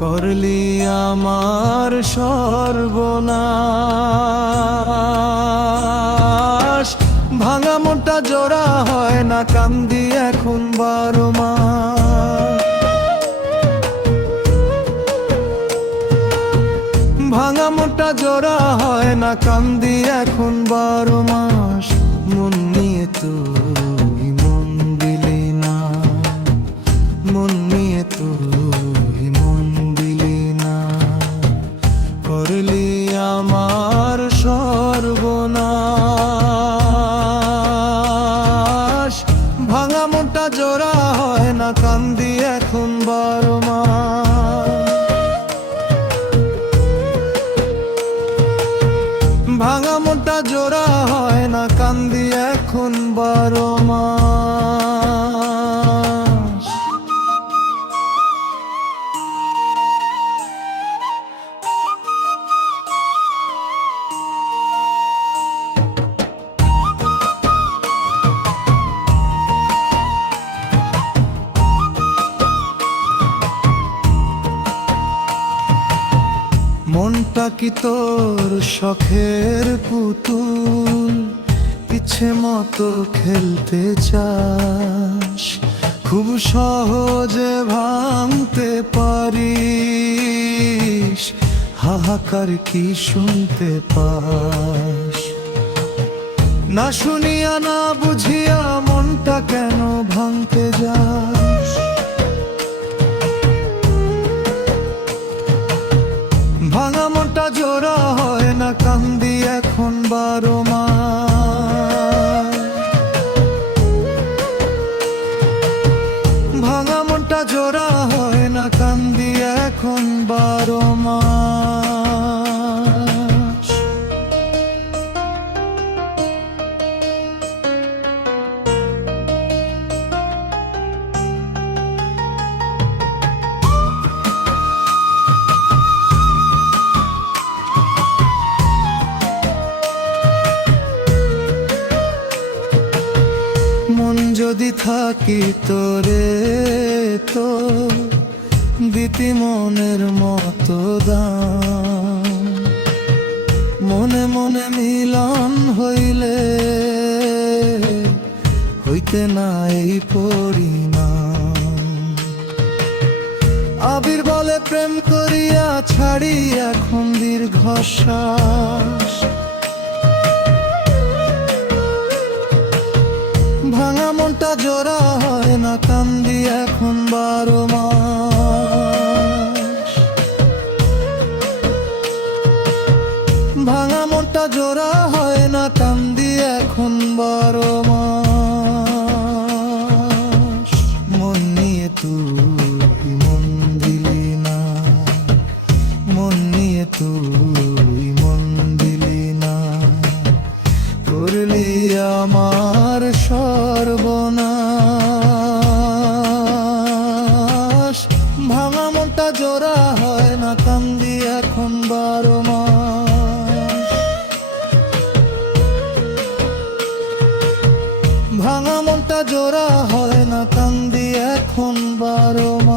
করলি আমার সর্বনাশ। ভাঙা মোটা জোড়া হয় না, কান্দি এখন 12 মাস। ভাঙা মোটা জোড়া হয় না, কান্দি এখন 12 মাস। মন নিয়ে তুই মন দিলি না, মন নিয়ে তুই মন দিলি না। করলি আমার সর্বনাশ। ভাঙা মোটা জোড়া হয় না, কান্দি এখন 12 মাস। ভাঙা মোটা জোড়া হয় না, কান্দি এখন 12 মাস। মনটা কি তোর শখের পুতুল, ইচ্ছে মতো খেলতে চাস? খুব সহজে ভাঙতে পারিস, হাহাকার কি শুনতে পাস? না শুনিয়া না বুঝিয়া মনটা কেন ভাঙতে যাস? ভাঙা মোটা জোড়া হয় না, কান্দি এখন 12 মাস। ভাঙা মোটা জোড়া হয় না, কান্দি এখন 12 মাস। মন যদি থাকি তোরে তো দিতি মনের মতো দাম। মনে মনে মিলন হইলে হইতে না এই পরিণাম। আবির বলে প্রেম করিয়া ছাড়ি এখন দীর্ঘশ্বাস। ভাঙা মনটা জোড়া হয় না, কান্দি এখন 12 মাস। ভাঙা মনটা জোড়া হয় না, কান্দি এখন 12 মাস। মন নিয়ে তুই মন দিলি না, মন নিয়ে তুই মন দিলি না। করলি আমার সর্বনাশ। ভাঙা মনটা জোড়া হয় না, কান্দি এখন 12 মাস। ভাঙা মনটা জোড়া হয় না, কান্দি এখন 12 মাস।